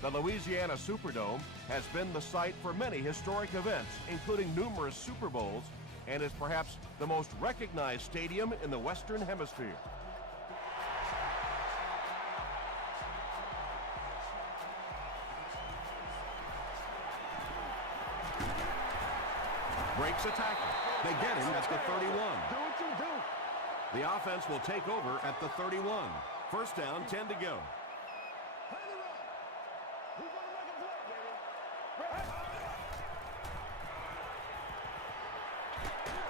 The Louisiana Superdome has been the site for many historic events, including numerous Super Bowls, and is perhaps the most recognized stadium in the Western Hemisphere. Breaks a tackle. They get him at the 31. Do what you do. The offense will take over at the 31. First down, 10 to go. Play the run. Who's going to make a play, baby?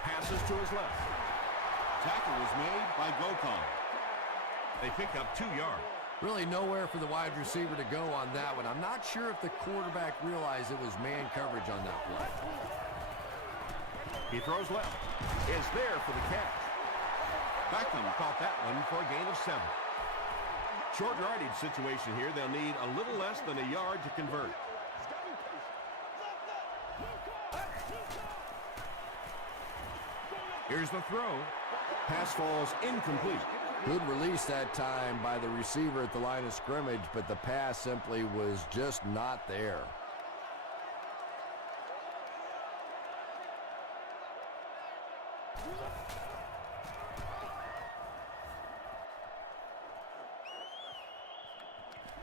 Passes to his left. Tackle was made by Gokon. They pick up 2 yards. Really nowhere for the wide receiver to go on that one. I'm not sure if the quarterback realized it was man coverage on that play. He throws left. Is there for the catch. Beckham caught that one for a gain of 7. Short yardage situation here. They'll need a little less than a yard to convert. Here's the throw. Pass falls incomplete. Good release that time by the receiver at the line of scrimmage, but the pass simply was just not there.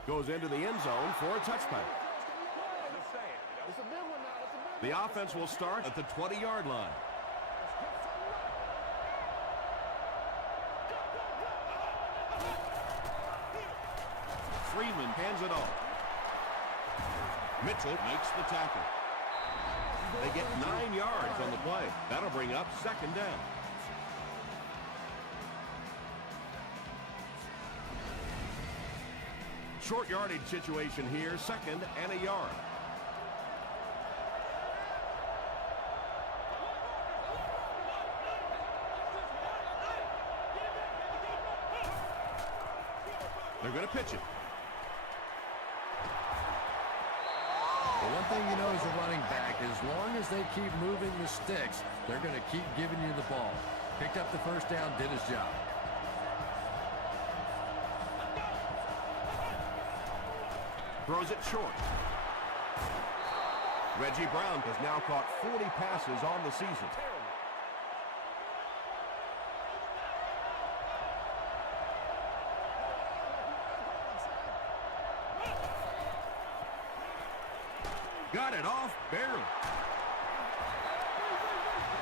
Goes into the end zone for a touchdown. It's a big one now. It's a big one. The offense will start at the 20-yard line. Freeman hands it off. Mitchell makes the tackle. They get 9 yards on the play. That'll bring up second down. Short yardage situation here, second and a yard. They're going to pitch it. The one thing you know as a running back, as long as they keep moving the sticks, they're going to keep giving you the ball. Picked up the first down, did his job. Throws it short. Reggie Brown has now caught 40 passes on the season. Got it off, barely.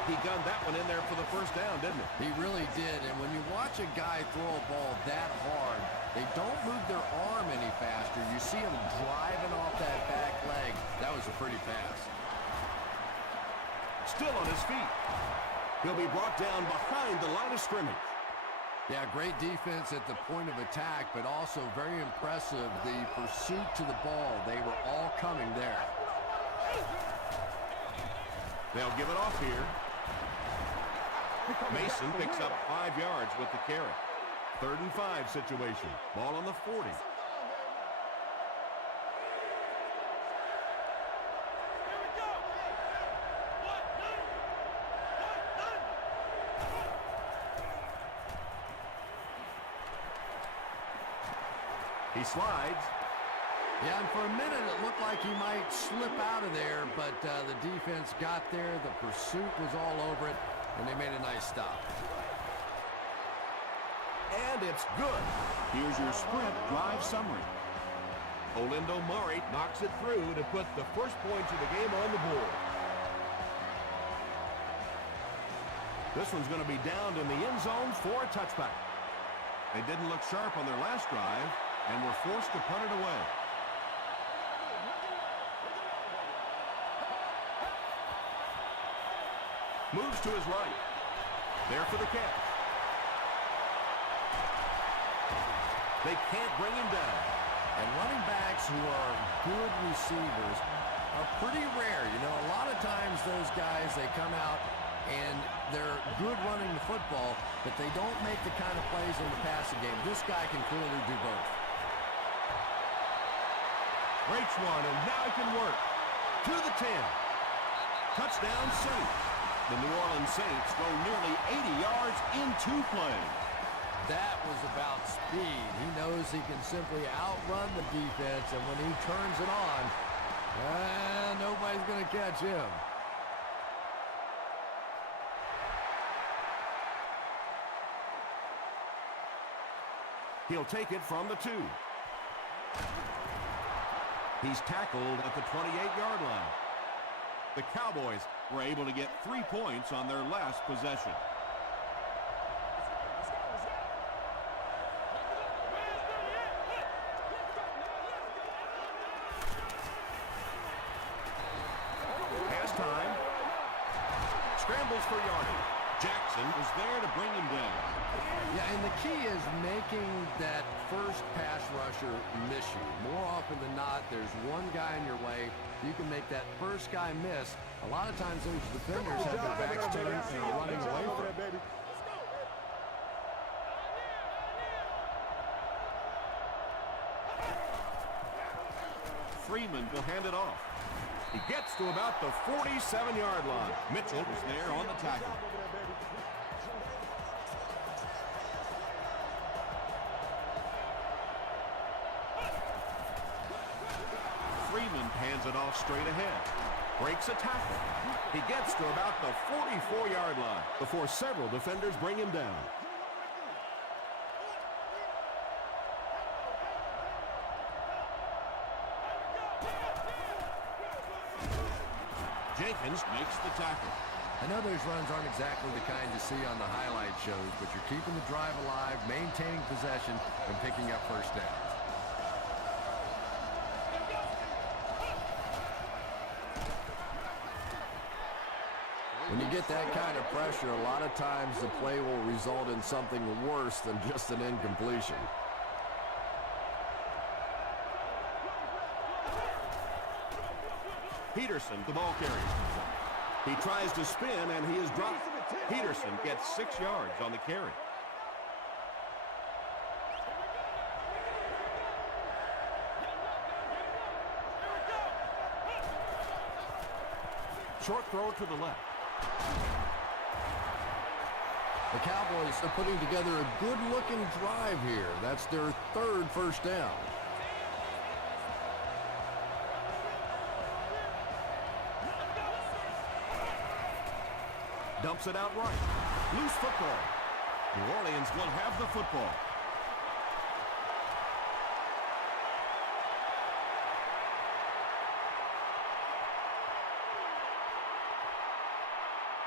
He gunned that one in there for the first down, didn't he? He really did, and when you watch a guy throw a ball that hard, they don't move their arm any faster. You see him driving off that back leg. That was a pretty pass. Still on his feet. He'll be brought down behind the line of scrimmage. Yeah, great defense at the point of attack, but also very impressive, the pursuit to the ball. They were all coming there. They'll give it off here. Mason picks up 5 yards with the carry. 3rd and 5 situation. Ball on the 40. He slides. Yeah, and for a minute it looked like he might slip out of there, but the defense got there. The pursuit was all over it, and they made a nice stop. And it's good. Here's your sprint drive summary. Olindo Murray knocks it through to put the first points of the game on the board. This one's going to be downed in the end zone for a touchback. They didn't look sharp on their last drive and were forced to punt it away. Moves to his right. There for the catch. They can't bring him down. And running backs who are good receivers are pretty rare. You know, a lot of times those guys, they come out and they're good running the football, but they don't make the kind of plays in the passing game. This guy can clearly do both. Breaks one, and now he can work. To the 10. Touchdown Saints. The New Orleans Saints go nearly 80 yards in 2 plays. That was about speed. He knows he can simply outrun the defense, and when he turns it on, nobody's going to catch him. He'll take it from the 2. He's tackled at the 28-yard line. The Cowboys were able to get 3 points on their last possession. Halftime. Scrambles for yardage. Jackson is there to bring him down. Yeah, and the key is making that first pass rusher miss you. More often than not, there's one guy in your way. You can make that first guy miss. A lot of times those defenders have their backs turned and are running away from it. Freeman will hand it off. He gets to about the 47-yard line. Mitchell was there on the tackle. Freeman hands it off straight ahead. Breaks a tackle. He gets to about the 44-yard line before several defenders bring him down. Jenkins makes the tackle. I know those runs aren't exactly the kind you see on the highlight shows, but you're keeping the drive alive, maintaining possession, and picking up first downs. When you get that kind of pressure, a lot of times the play will result in something worse than just an incompletion. Peterson, the ball carrier. He tries to spin, and he is dropped. Peterson gets 6 yards on the carry. Short throw to the left. The Cowboys are putting together a good-looking drive here. That's their 3rd first down. Dumps it out right. Loose football. New Orleans will have the football.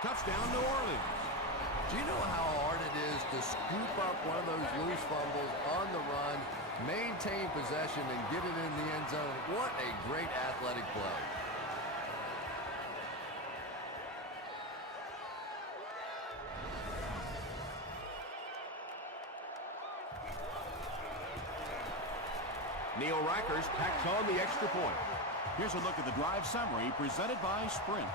Touchdown, New Orleans. Do you know how hard it is to scoop up one of those loose fumbles on the run, maintain possession, and get it in the end zone? What a great athletic play. Neil Reichers tacks on the extra point. Here's a look at the drive summary presented by Sprint.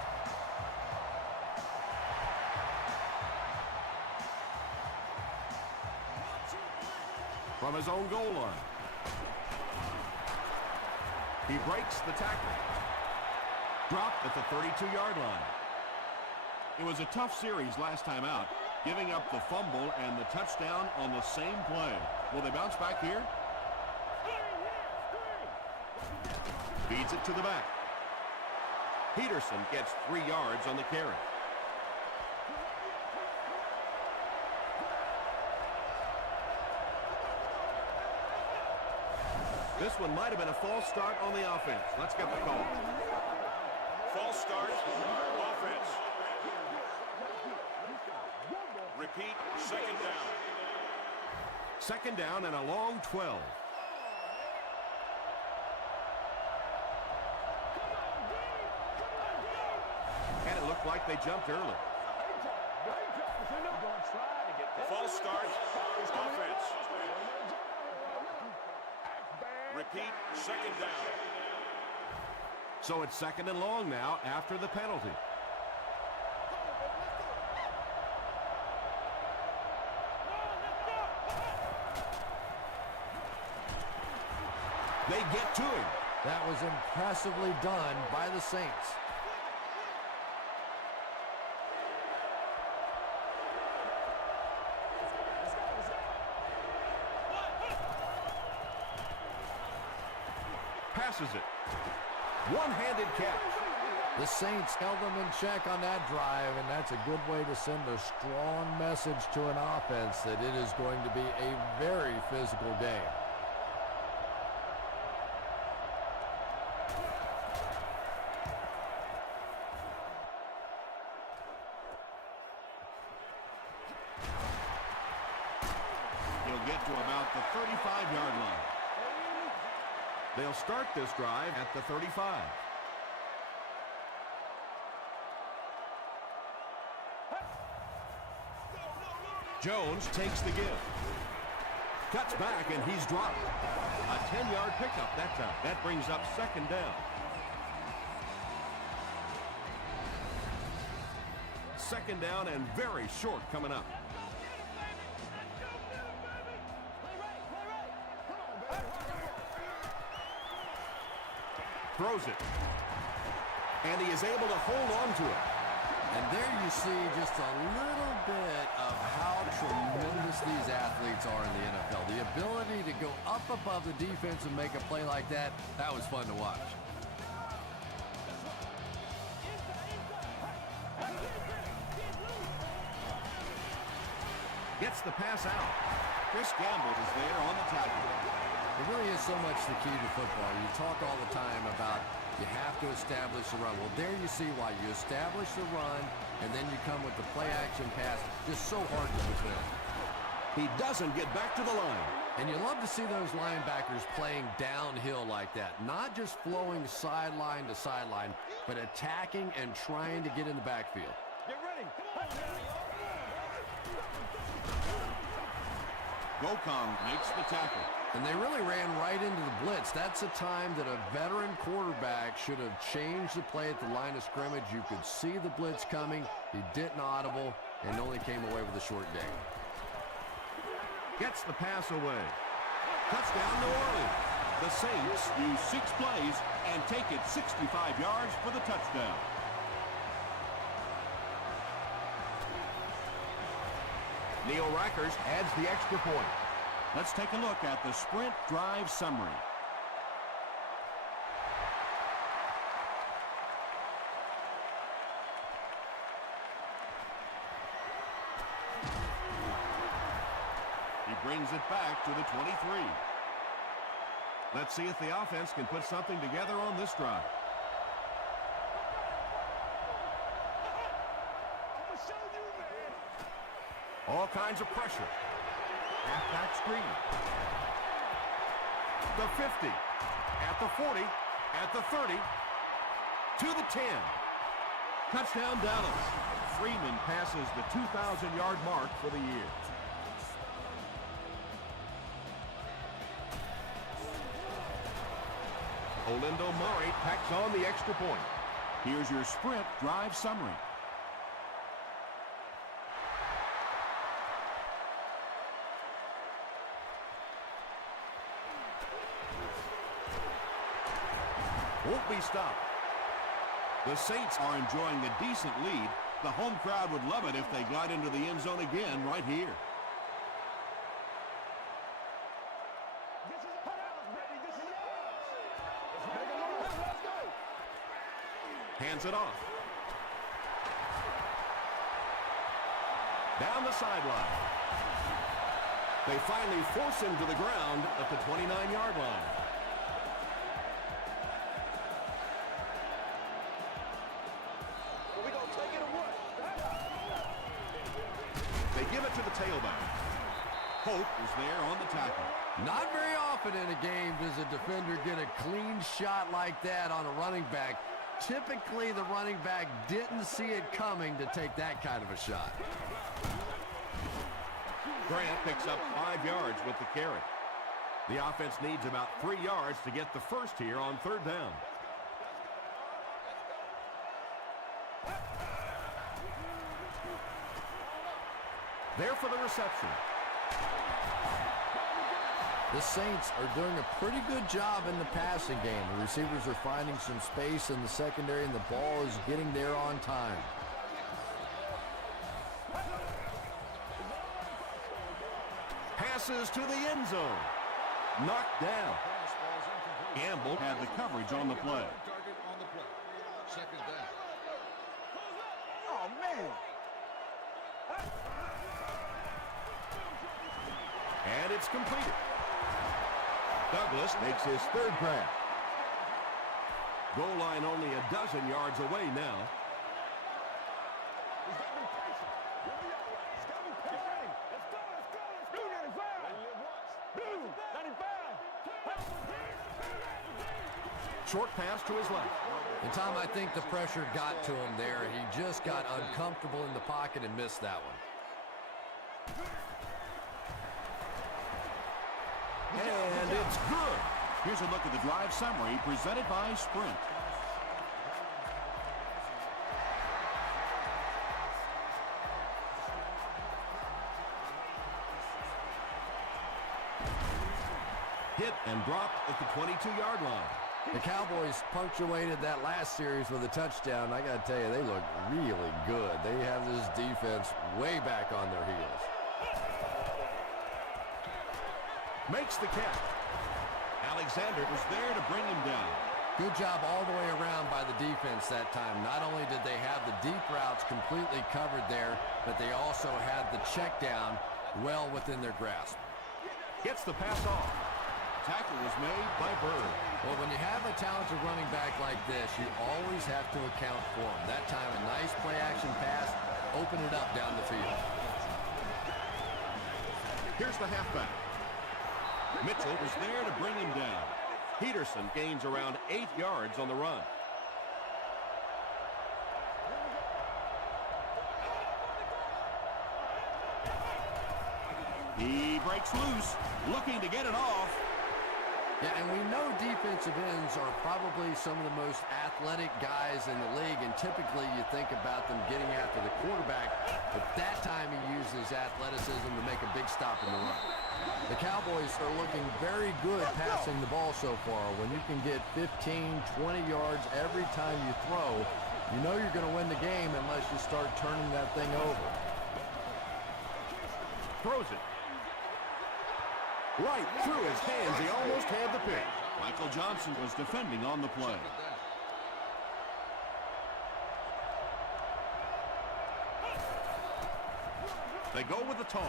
From his own goal line. He breaks the tackle. Dropped at the 32-yard line. It was a tough series last time out, giving up the fumble and the touchdown on the same play. Will they bounce back here? Feeds it to the back. Peterson gets 3 yards on the carry. This one might have been a false start on the offense. Let's get the call. False start, offense. Repeat, 2nd down. 2nd down and a long 12. And it looked like they jumped early. False start, offense. Repeat, 2nd down. So it's 2nd and long now after the penalty. They get to him. That was impressively done by the Saints. passes it. One-handed catch. The Saints held them in check on that drive, and that's a good way to send a strong message to an offense that it is going to be a very physical game. He'll get to about the 35-yard line. They'll start this drive at the 35. Jones takes the give. Cuts back, and he's dropped. A 10-yard pickup that time. That brings up second down. Second down and very short coming up. Throws it. And he is able to hold on to it. And there you see just a little bit of how tremendous these athletes are in the NFL. The ability to go up above the defense and make a play like that, that was fun to watch. Gets the pass out. Chris Gamble is there on the tackle. It really is so much the key to football. You talk all the time about you have to establish the run. Well, there you see why. You establish the run, and then you come with the play-action pass. Just so hard to defend. He doesn't get back to the line. And you love to see those linebackers playing downhill like that. Not just flowing sideline to sideline, but attacking and trying to get in the backfield. Get ready. Come on, Gokong makes the tackle. And they really ran right into the blitz. That's a time that a veteran quarterback should have changed the play at the line of scrimmage. You could see the blitz coming. He didn't audible and only came away with a short gain. Gets the pass away. Touchdown, New Orleans. The Saints use 6 plays and take it 65 yards for the touchdown. Neil Rackers adds the extra point. Let's take a look at the sprint drive summary. He brings it back to the 23. Let's see if the offense can put something together on this drive. All kinds of pressure. Halfback screen. The 50. At the 40. At the 30. To the 10. Touchdown, Dallas. Freeman passes the 2,000-yard mark for the year. Olindo Murray tacks on the extra point. Here's your sprint drive summary. Won't be stopped. The Saints are enjoying a decent lead. The home crowd would love it if they got into the end zone again right here. This is a cutout, baby. This is yours. Let's make it move. Let's go. Hands it off. Down the sideline. They finally force him to the ground at the 29-yard line. Are we going to take it or what? They give it to the tailback. Hope is there on the tackle. Not very often in a game does a defender get a clean shot like that on a running back. Typically, the running back didn't see it coming to take that kind of a shot. Grant picks up 5 yards with the carry. The offense needs about 3 yards to get the first here on third down. There for the reception. The Saints are doing a pretty good job in the passing game. The receivers are finding some space in the secondary, and the ball is getting there on time. Passes to the end zone. Knocked down. Gamble had the coverage on the play. Target on the play. Second down. Oh, man. And it's completed. Douglas makes his third grab. Goal line only a dozen yards away now. He's got to be patient. He'll be all right. He's got to be patient. Let's go, let's go, let's go. Blue 95. Blue 95. Short pass to his left. And Tom, I think the pressure got to him there. He just got uncomfortable in the pocket and missed that one. And it's good. Here's a look at the drive summary presented by Sprint. Hit and dropped at the 22-yard line. The Cowboys punctuated that last series with a touchdown. I got to tell you, they look really good. They have this defense way back on their heels. Makes the catch. Alexander Was there to bring him down. Good job all the way around by the defense that time. Not only did they have the deep routes completely covered there, but they also had the check down well within their grasp. gets the pass off. Tackle was made by Bird. Well, when you have a talented running back like this, you always have to account for him. That time, a nice play-action pass, open it up down the field. Here's the halfback. Mitchell was there to bring him down. Peterson gains around 8 yards on the run. He breaks loose, looking to get it off. Yeah, and we know defensive ends are probably some of the most athletic guys in the league, and typically you think about them getting after the quarterback, but that time he used his athleticism to make a big stop in the run. The Cowboys are looking very good passing the ball so far. When you can get 15, 20 yards every time you throw, you know you're going to win the game unless you start turning that thing over. Throws it. Right through his hands. He almost had the pick. Michael Johnson was defending on the play. They go with the toss.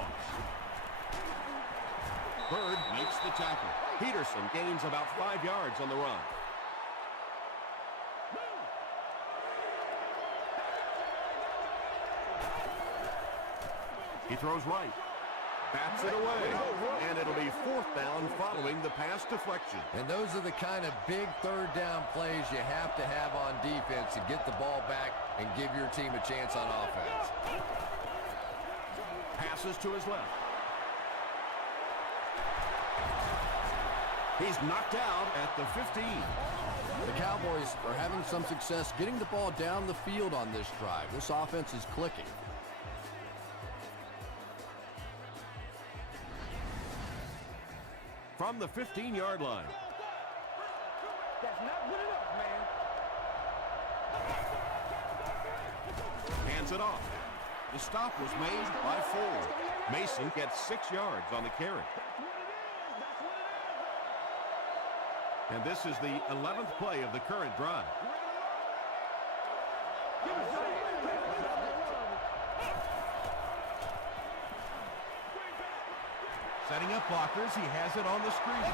Bird makes the tackle. Peterson gains about 5 yards on the run. He throws right. Bats it away. And it'll be 4th down following the pass deflection. And those are the kind of big third down plays you have to have on defense to get the ball back and give your team a chance on offense. Passes to his left. He's knocked out at the 15. The Cowboys are having some success getting the ball down the field on this drive. This offense is clicking. From the 15-yard line. That's not good enough, man. Hands it off. The stop was made by Ford. Mason gets 6 yards on the carry. And this is the 11th play of the current drive. Setting up blockers, he has it on the screen.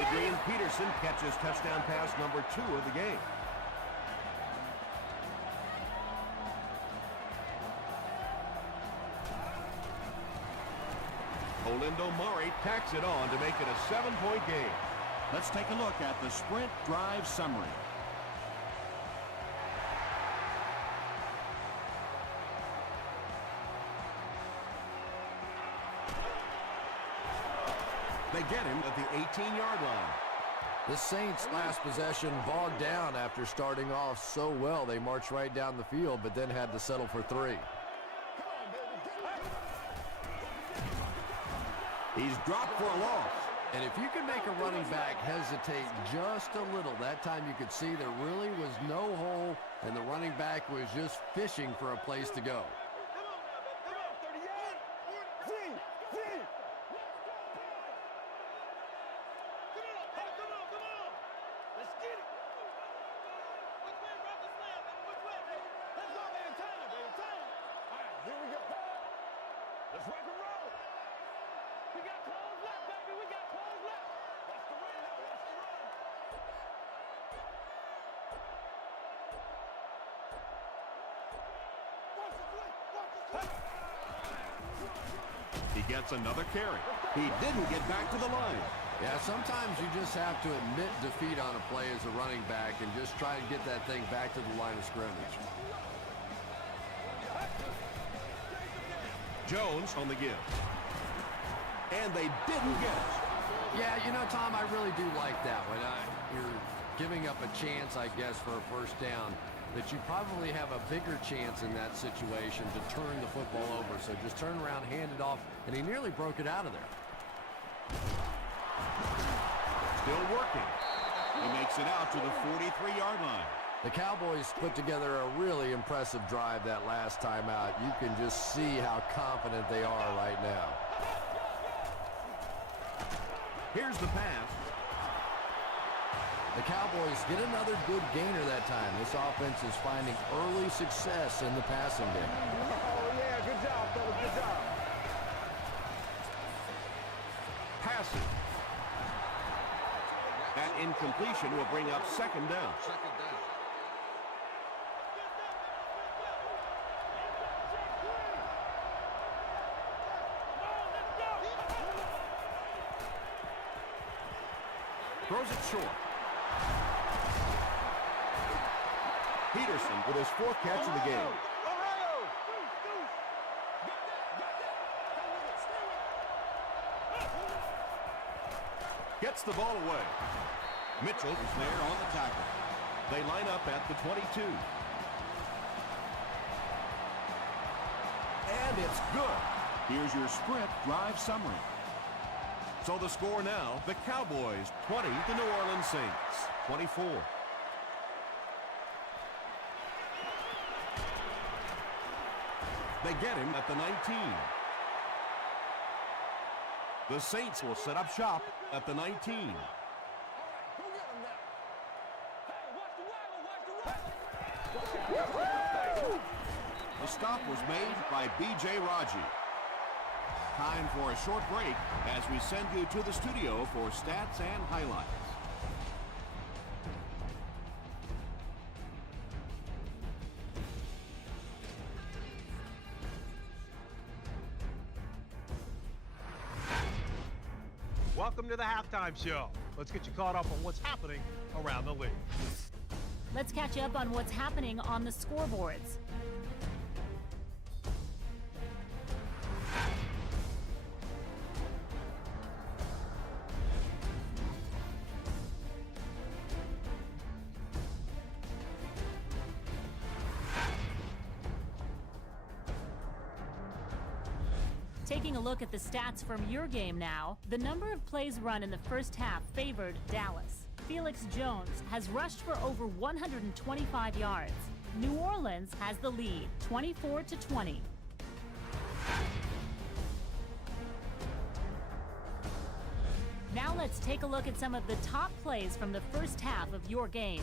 Adrian Peterson catches touchdown pass number 2 of the game. Olindo Murray tacks it on to make it a 7-point game. Let's take a look at the Sprint drive summary. They get him at the 18-yard line. The Saints' last possession bogged down after starting off so well. They marched right down the field, but then had to settle for 3. He's dropped for a loss. And if you can make a running back hesitate just a little, that time you could see there really was no hole, and the running back was just fishing for a place to go. Let's go, baby. Turn it, baby. Turn it. All right, here we go. Let's rock and roll. We got clothes left, baby. We got clothes left. Watch the run now. Watch the run. Watch the flip. Watch the flip. He gets another carry. He didn't get back to the line. Yeah, sometimes you just have to admit defeat on a play as a running back and just try and get that thing back to the line of scrimmage. Jones on the give. And they didn't get it. Yeah, you know, Tom, I really do like that one. You're giving up a chance, I guess, for a first down, that you probably have a bigger chance in that situation to turn the football over. So just turn around, hand it off, and he nearly broke it out of there. Still working. He makes it out to the 43-yard line. The Cowboys put together a really impressive drive that last time out. You can just see how confident they are right now. Here's the pass. The Cowboys get another good gainer that time. This offense is finding early success in the passing game. Oh, yeah. Good job, fellas. Good job. Passing. That incompletion will bring up second down. Second down. Throws it short. Peterson with his fourth catch of the game. Gets the ball away. Mitchell is there on the tackle. They line up at the 22. And it's good. Here's your sprint drive summary. So the score now, the Cowboys 20, the New Orleans Saints 24. They get him at the 19. The Saints will set up shop at the 19. The stop was made by B.J. Raji. Time for a short break as we send you to the studio for stats and highlights. Welcome to the halftime show. Let's get you caught up on what's happening around the league. Let's catch you up on what's happening on the scoreboards. Taking a look at the stats from your game now, the number of plays run in the first half favored Dallas. Felix Jones has rushed for over 125 yards. New Orleans has the lead, 24-20. Now let's take a look at some of the top plays from the first half of your game.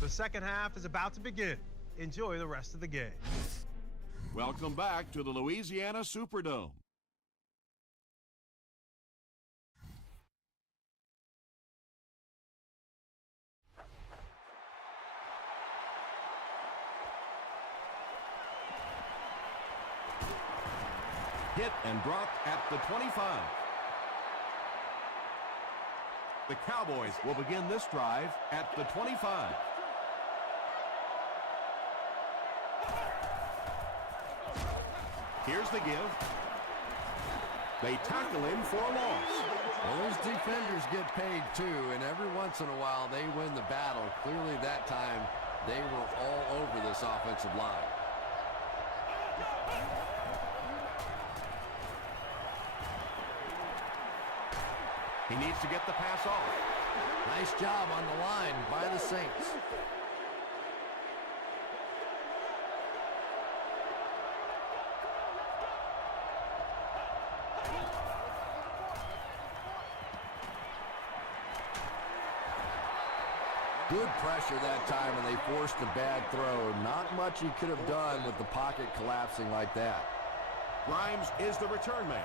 The second half is about to begin. Enjoy the rest of the game. Welcome back to the Louisiana Superdome. Hit and dropped at the 25. The Cowboys will begin this drive at the 25. Here's the give. They tackle him for a loss. Well, those defenders get paid too, and every once in a while they win the battle. Clearly that time they were all over this offensive line. He needs to get the pass off. Nice job on the line by the Saints. Good pressure that time, and they forced a bad throw. Not much he could have done with the pocket collapsing like that. Grimes is the return man.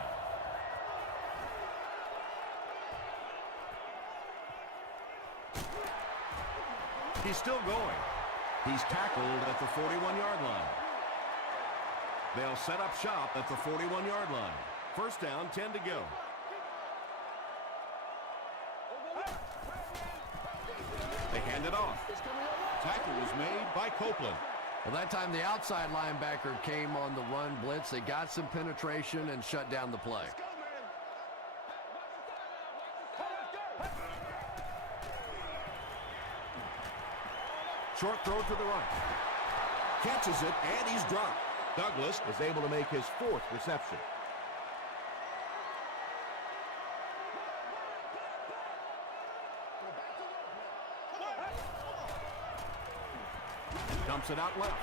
He's still going. He's tackled at the 41-yard line. They'll set up shop at the 41-yard line. First down, 10 to go. They hand it off. Tackle was made by Copeland. Well, that time the outside linebacker came on the run blitz. They got some penetration and shut down the play. Short throw to the right. Catches it, and he's dropped. Douglas is able to make his 4th reception. Dumps it out left.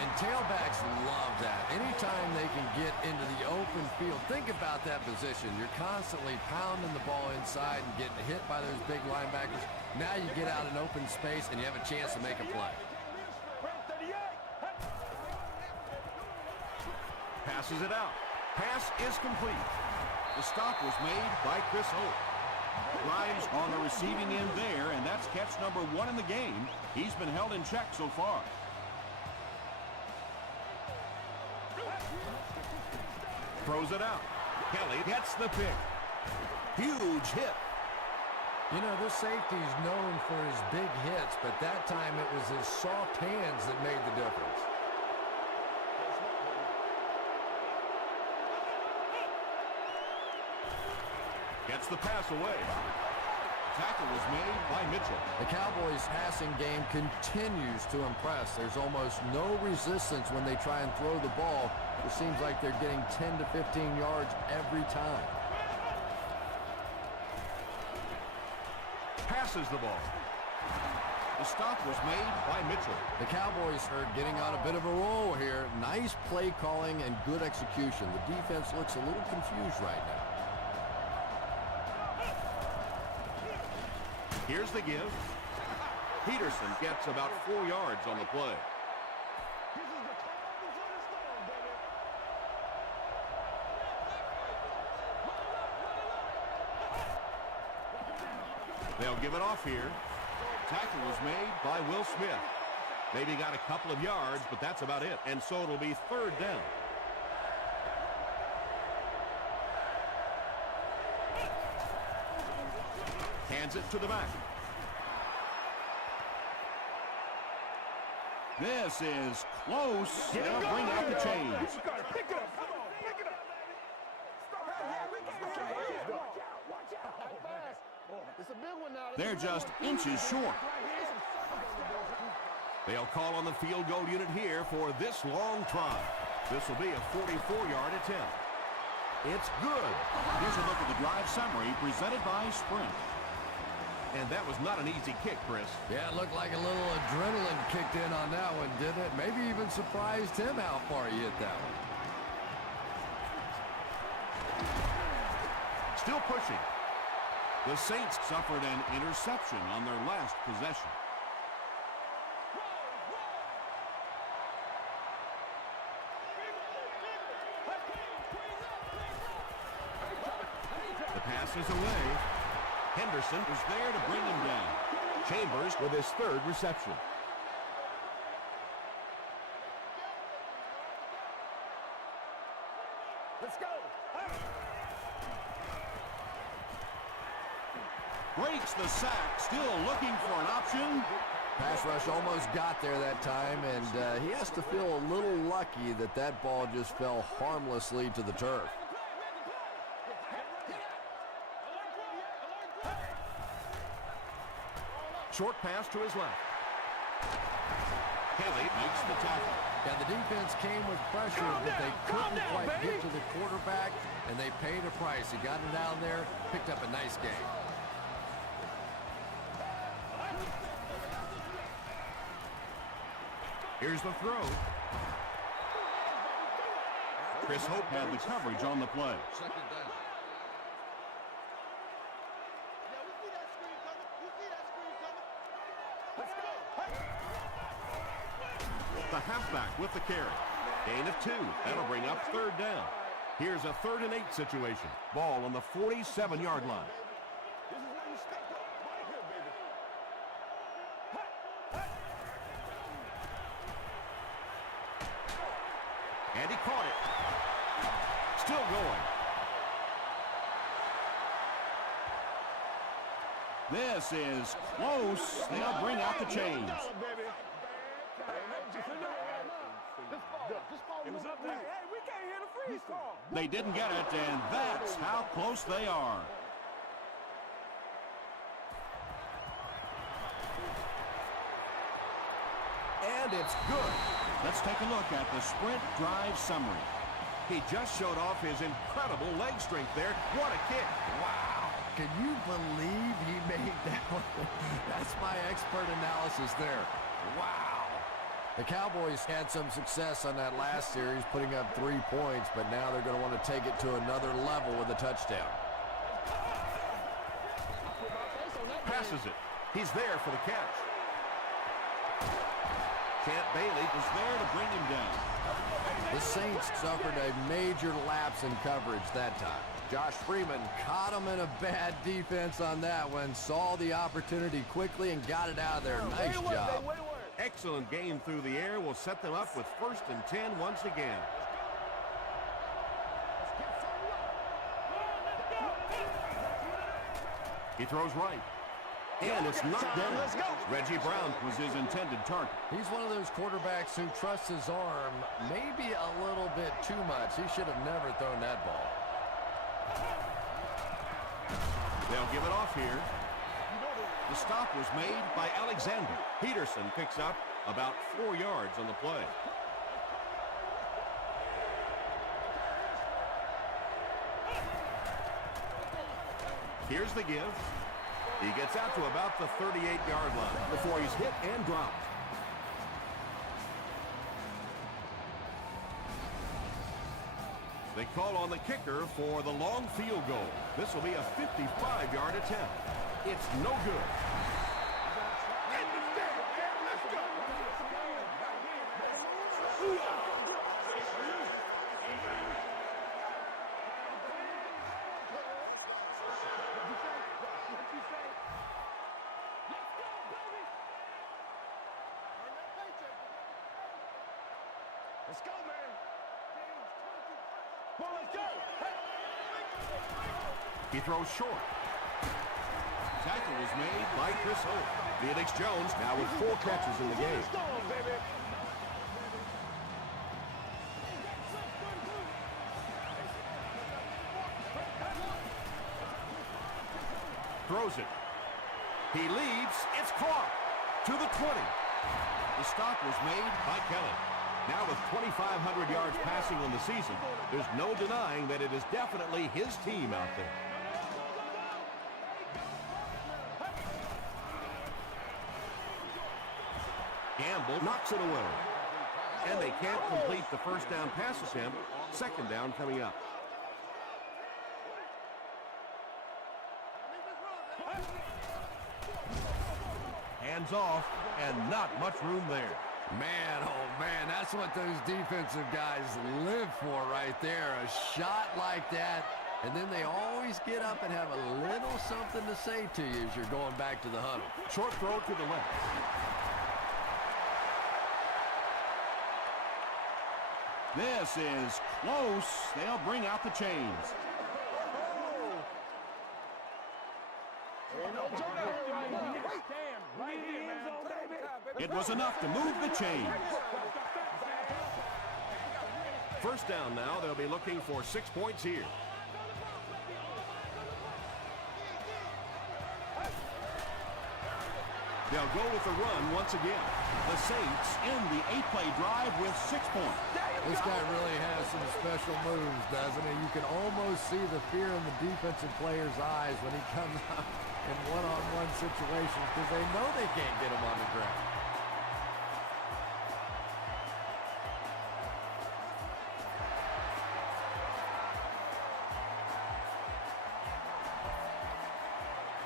And tailbacks love that. Anytime they can get into the open field, think about that position. You're constantly pounding the ball inside and getting hit by those big linebackers. Now you get out in open space and you have a chance to make a play. Passes it out. Pass is complete. The stop was made by Chris Hope. Grimes on the receiving end there, and that's catch number 1 in the game. He's been held in check so far. Throws it out. Kelly gets the pick. Huge hit. You know, this safety's known for his big hits, but that time it was his soft hands that made the difference. Gets the pass away. Tackle was made by Mitchell. The Cowboys' passing game continues to impress. There's almost no resistance when they try and throw the ball. It seems like they're getting 10 to 15 yards every time. Passes the ball. The stop was made by Mitchell. The Cowboys are getting on a bit of a roll here. Nice play calling and good execution. The defense looks a little confused right now. Here's the give. Peterson gets about 4 yards on the play. They'll give it off here. Tackle was made by Will Smith. Maybe got a couple of yards, but that's about it. And so it'll be 3rd down. Hands it to the back. This is close. They'll bring out the chains. Pick it up. Come on. Pick it up. It's a big one now. They're just inches short. They'll call on the field goal unit here for this long try. This will be a 44-yard attempt. It's good. Here's a look at the drive summary presented by Sprint. And that was not an easy kick, Chris. Yeah, it looked like a little adrenaline kicked in on that one, didn't it? Maybe even surprised him how far he hit that one. Still pushing. The Saints suffered an interception on their last possession. The pass is away. Henderson was there to bring him down. Chambers with his 3rd reception. Let's go. Breaks the sack, still looking for an option. Pass rush almost got there that time, and he has to feel a little lucky that that ball just fell harmlessly to the turf. Short pass to his left. Haley makes the tackle. And the defense came with pressure, but they couldn't quite get to the quarterback, and they paid a price. He got it down there, picked up a nice gain. Here's the throw. Chris Hope had the coverage on the play. Second down. The halfback with the carry. Gain of 2. That'll bring up 3rd down. Here's a 3rd and 8 situation. Ball on the 47-yard line. This is where you step up right here, baby. And he caught it. Still going. This is close. They'll bring out the chains. It was up there. Hey, we can't hear the freeze call. They didn't get it, and that's how close they are. And it's good. Let's take a look at the sprint drive summary. He just showed off his incredible leg strength there. What a kick. Wow. Can you believe he made that one? That's my expert analysis there. Wow. The Cowboys had some success on that last series, putting up 3 points, but now they're going to want to take it to another level with a touchdown. Passes it. He's there for the catch. Champ Bailey is there to bring him down. The Saints suffered a major lapse in coverage that time. Josh Freeman caught him in a bad defense on that one, saw the opportunity quickly and got it out of there. Nice job. Excellent game through the air will set them up with 1st and 10 once again. He throws right. And it's knocked down. Reggie Brown was his intended target. He's one of those quarterbacks who trusts his arm maybe a little bit too much. He should have never thrown that ball. They'll give it off here. The stop was made by Alexander. Peterson picks up about 4 yards on the play. Here's the give. He gets out to about the 38-yard line before he's hit and dropped. They call on the kicker for the long field goal. This will be a 55-yard attempt. It's no good. Let's go, man. Well, let's go. Hey. He throws short. Tackle was made By Chris Hope. Felix Jones now with 4 catches in the game. Storm, baby. Throws it. He leads. It's caught. To the 20. The stop was made By Kelly. Now with 2,500 yards passing on the season, there's no denying that it is definitely his team out there. Gamble knocks it away. And they can't complete the first down pass attempt. 2nd down coming up. Hands off, and not much room there. Man, oh man, that's what those defensive guys live for right there. A shot like that, and then they always get up and have a little something to say to you as you're going back to the huddle. Short throw to the left. This is close. They'll bring out the chains. Ain't no Jordan. It was enough to move the chains. First down now. They'll be looking for 6 points here. They'll go with the run once again. The Saints end the 8-play drive with 6 points. This guy really has some special moves, doesn't he? You can almost see the fear in the defensive player's eyes when he comes out in one-on-one situations because they know they can't get him on the ground.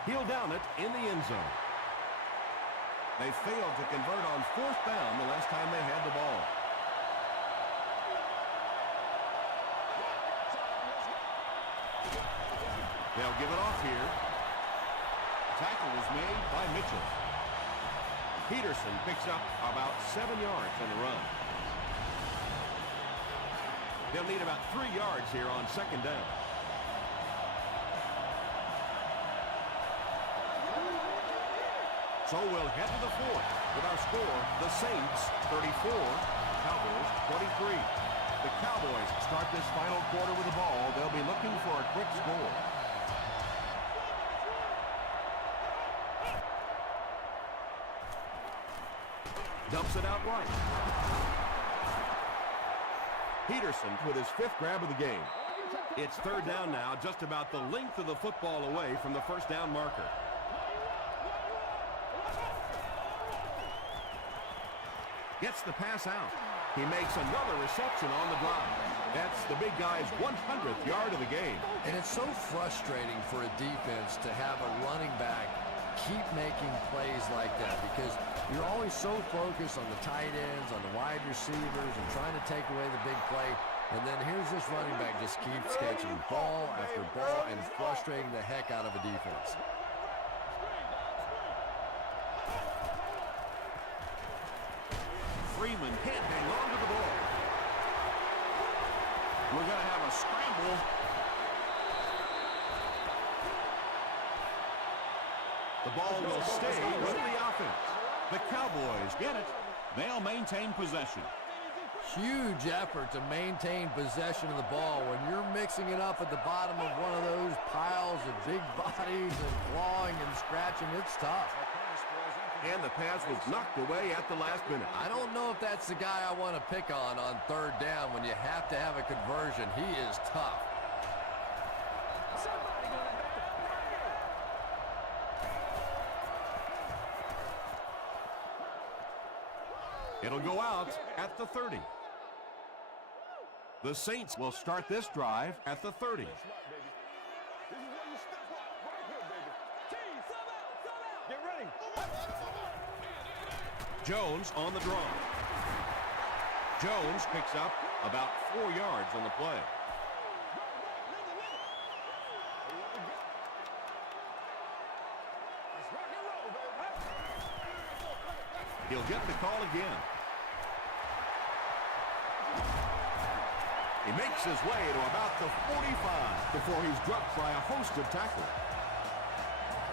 He'll down it in the end zone. They failed to convert on 4th down the last time they had the ball. They'll give it off here. Tackle was made by Mitchell. Peterson picks up about 7 yards on the run. They'll need about 3 yards here on 2nd down. So we'll head to the 4th with our score, the Saints 34, Cowboys 23. The Cowboys start this final quarter with the ball. They'll be looking for a quick score. Dumps it out right. Peterson with his 5th grab of the game. It's 3rd down now, just about the length of the football away from the first down marker. Gets the pass out. He makes another reception on the drive. That's the big guy's 100th yard of the game. And it's so frustrating for a defense to have a running back keep making plays like that because you're always so focused on the tight ends, on the wide receivers, and trying to take away the big play. And then here's this running back just keeps catching ball after ball and frustrating the heck out of a defense. Freeman can't hang on to the ball. We're going to have a scramble. The ball will stay with the offense. The Cowboys get it. They'll maintain possession. Huge effort to maintain possession of the ball. When you're mixing it up at the bottom of one of those piles of big bodies and clawing and scratching, it's tough. And the pass was knocked away at the last minute. I don't know if that's the guy I want to pick on 3rd down when you have to have a conversion. He is tough. It'll go out at the 30. The Saints will start this drive at the 30. Get ready. Jones on the draw. Jones picks up about 4 yards on the play. He'll get the call again. He makes his way to about the 45 before he's dropped by a host of tackles.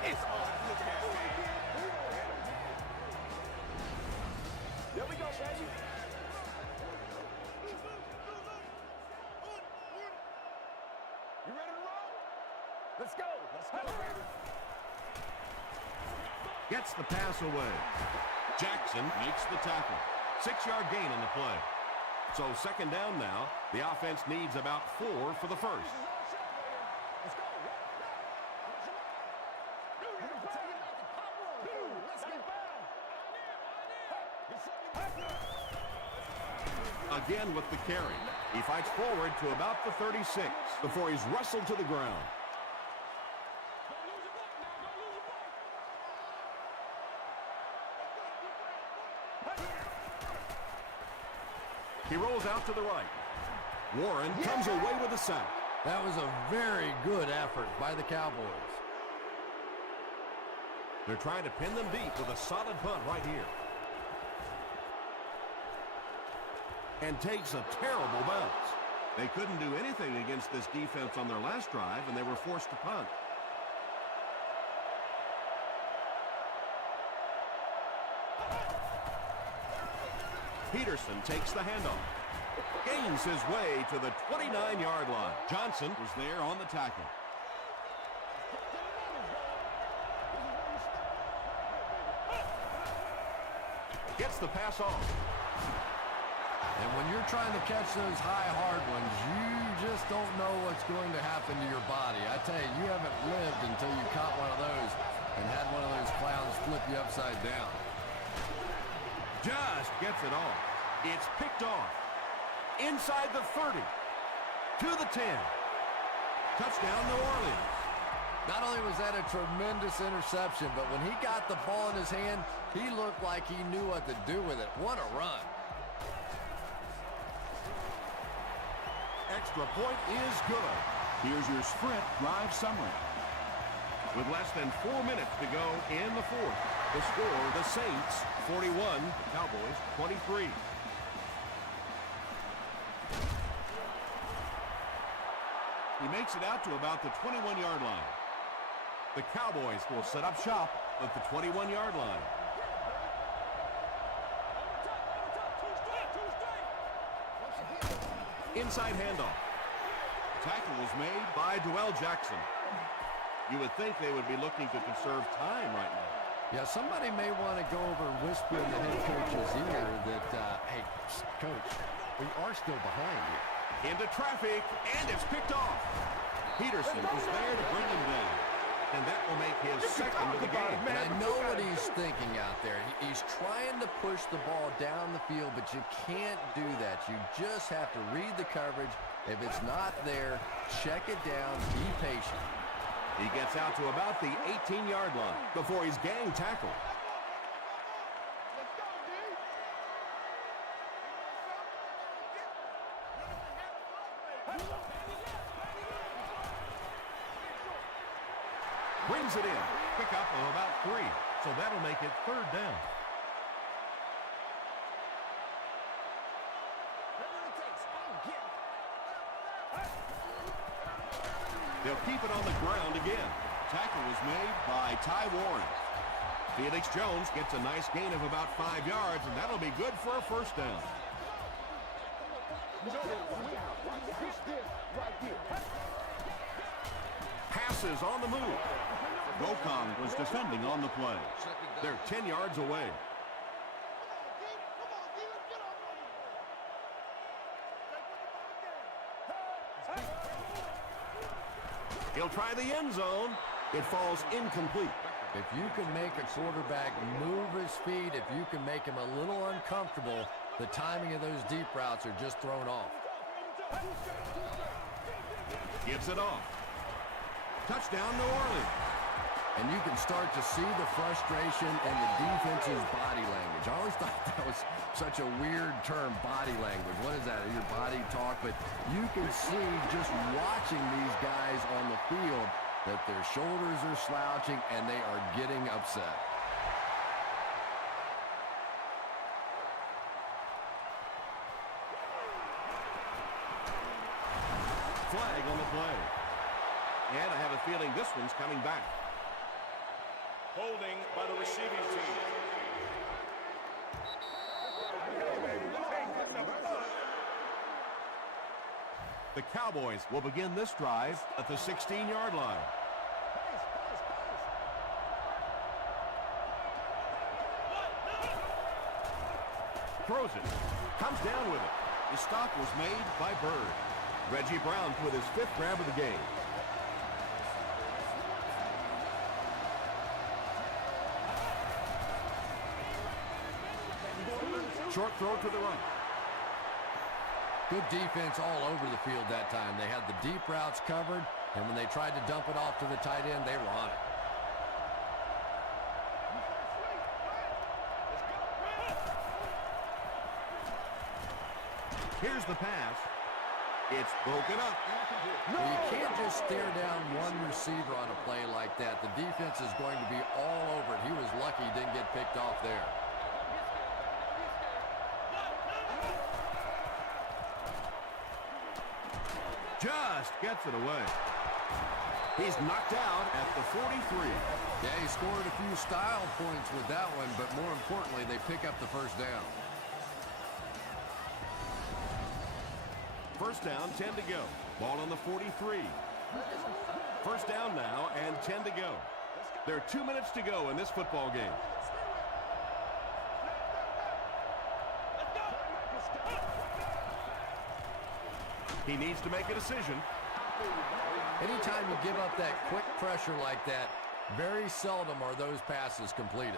It's on. There we go, baby. You ready to roll? Let's go. Let's go, baby. Gets the pass away. Jackson makes the tackle. 6-yard gain on the play. So 2nd down now. The offense needs about 4 for the first. Let's go. Again with the carry. He fights forward to about the 36 before he's wrestled to the ground. He rolls out to the right. Warren comes away with a sack. That was a very good effort by the Cowboys. They're trying to pin them deep with a solid punt right here. And takes a terrible bounce. They couldn't do anything against this defense on their last drive, and they were forced to punt. Peterson takes the handoff. Gains his way to the 29-yard line. Johnson Was there on the tackle. gets the pass off. And when you're trying to catch those high, hard ones, you just don't know what's going to happen to your body. I tell you, you haven't lived until you caught one of those and had one of those clowns flip you upside down. Just gets it off. It's picked off. Inside the 30. To the 10. Touchdown, New Orleans. Not only was that a tremendous interception, but when he got the ball in his hand, he looked like he knew what to do with it. What a run. Extra point is good. Here's your sprint drive summary. With less than 4 minutes to go in the fourth. The score, the Saints 41, the Cowboys 23. He makes it out to about the 21-yard line. The Cowboys will set up shop at the 21-yard line. Inside handoff. Tackle was made. By Dwell Jackson. You would think they would be looking to conserve time right now. Yeah, somebody may want to go over and whisper in the head coach's ear that, hey, coach, we are still behind here. Into traffic, and it's picked off. Peterson is there to bring him down. And that will make his second of the game. And I know what he's thinking out there. He's trying to push the ball down the field, but you can't do that. You just have to read the coverage. If it's not there, check it down, be patient. He gets out to about the 18-yard line before he's gang tackled. Brings it in. Pick up of about 3. So that'll make it third down. They'll keep it on the ground again. Tackle was made by Ty Warren. Felix Jones gets a nice gain of about 5 yards, and that'll be good for a first down. Passes on the move. Gokong was defending on the play. They're 10 yards away. He'll try the end zone. It falls incomplete. If you can make a quarterback move his feet, if you can make him a little uncomfortable, the timing of those deep routes are just thrown off. Gives it off. Touchdown, New Orleans. And you can start to see the frustration in the defense's body language. I always thought that was such a weird term, body language. What is that, your body talk? But you can see just watching these guys on the field that their shoulders are slouching and they are getting upset. Flag on the play. And I have a feeling this one's coming back. Holding by the receiving team. The Cowboys will begin this drive at the 16-yard line. Throws it. Comes down with it. The stop was made by Bird. Reggie Brown with his 5th grab of the game. Short throw to the right. Good defense all over the field that time. They had the deep routes covered, and when they tried to dump it off to the tight end, they were on it. Here's the pass. It's broken up. Well, you can't just stare down one receiver on a play like that. The defense is going to be all over it. He was lucky he didn't get picked off there. Just gets it away. He's knocked out at the 43. Yeah, he scored a few style points with that one, but more importantly, they pick up the first down. First down, 10 to go. Ball on the 43. First down now and 10 to go. There are 2 minutes to go in this football game. He needs to make a decision. Anytime you give up that quick pressure like that, very seldom are those passes completed.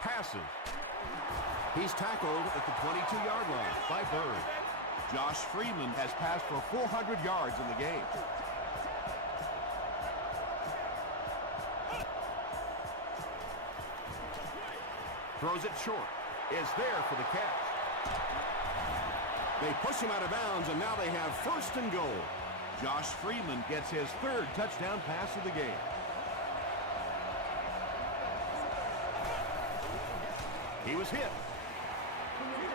Passes. He's tackled at the 22-yard line by Bird. Josh Freeman has passed for 400 yards in the game. Throws it short. Is there for the catch. They push him out of bounds, and now they have first and goal. Josh Freeman gets his third touchdown pass of the game. He was hit.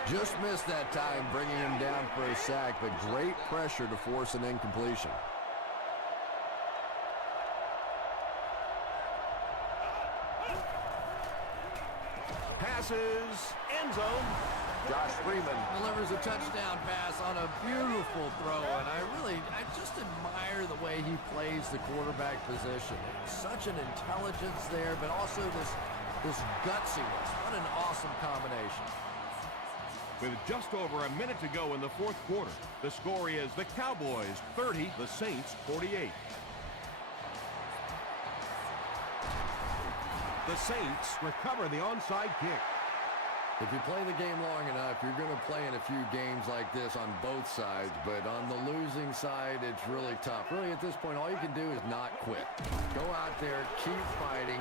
Just missed that time, bringing him down for a sack, but great pressure to force an incompletion. Passes. End zone. Josh Freeman delivers a touchdown pass on a beautiful throw, and I just admire the way he plays the quarterback position. Such an intelligence there, but also this gutsiness. What an awesome combination. With just over a minute to go in the fourth quarter, the score is the Cowboys 30, the Saints 48. The Saints recover the onside kick. If you play the game long enough, you're going to play in a few games like this on both sides, but on the losing side, it's really tough. Really, at this point, all you can do is not quit. Go out there, keep fighting,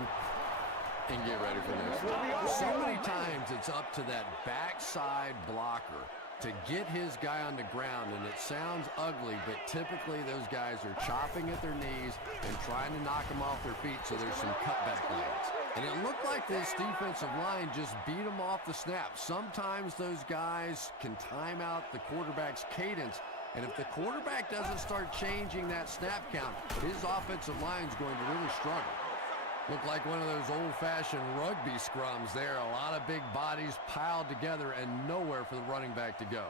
and get ready for this. So many times it's up to that backside blocker to get his guy on the ground, and it sounds ugly, but typically those guys are chopping at their knees and trying to knock them off their feet, so there's some cutback lanes. And it looked like this defensive line just beat them off the snap. Sometimes those guys can time out the quarterback's cadence, and if the quarterback doesn't start changing that snap count, his offensive line's going to really struggle. Looked like one of those old-fashioned rugby scrums there. A lot of big bodies piled together and nowhere for the running back to go.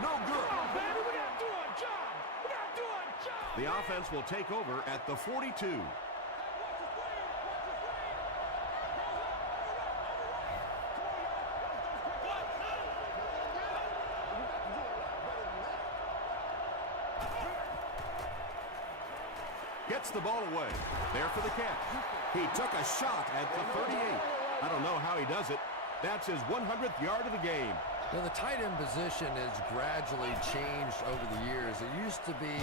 No good. Come on, baby, we gotta do our job. We gotta do our job. The offense will take over at the 42. Gets the ball away. There for the catch. He took a shot at the 38. I don't know how he does it. That's his 100th yard of the game. Now, the tight end position has gradually changed over the years. It used to be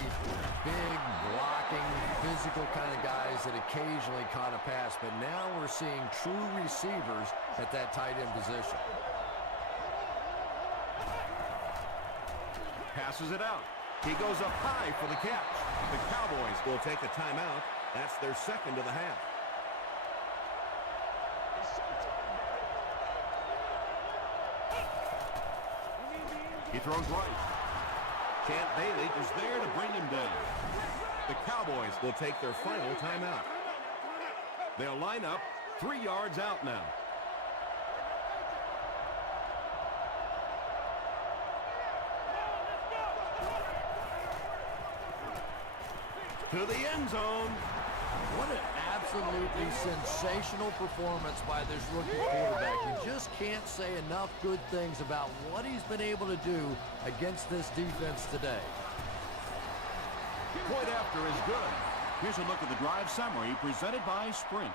big, blocking, physical kind of guys that occasionally caught a pass, but now we're seeing true receivers at that tight end position. Passes it out. He goes up high for the catch. The Cowboys will take a timeout. That's their second of the half. He throws right. Champ Bailey is there to bring him down. The Cowboys will take their final timeout. They'll line up 3 yards out now. To the end zone. What an absolutely sensational performance by this rookie quarterback. You just can't say enough good things about what he's been able to do against this defense today. Point after is good. Here's a look at the drive summary presented by Sprint.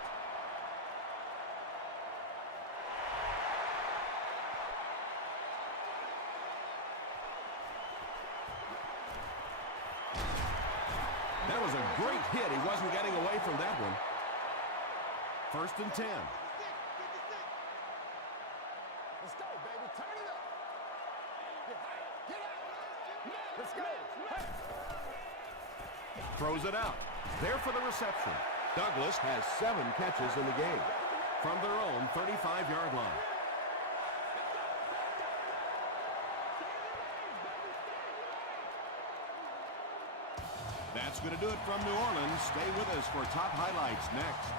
That was a great hit. He wasn't getting away from that one. First and 10. Let's go, baby. Turn it up. Get out. Let's go. Throws it out. There for the reception. Douglas has 7 catches in the game from their own 35-yard line. That's going to do it from New Orleans. Stay with us for top highlights next.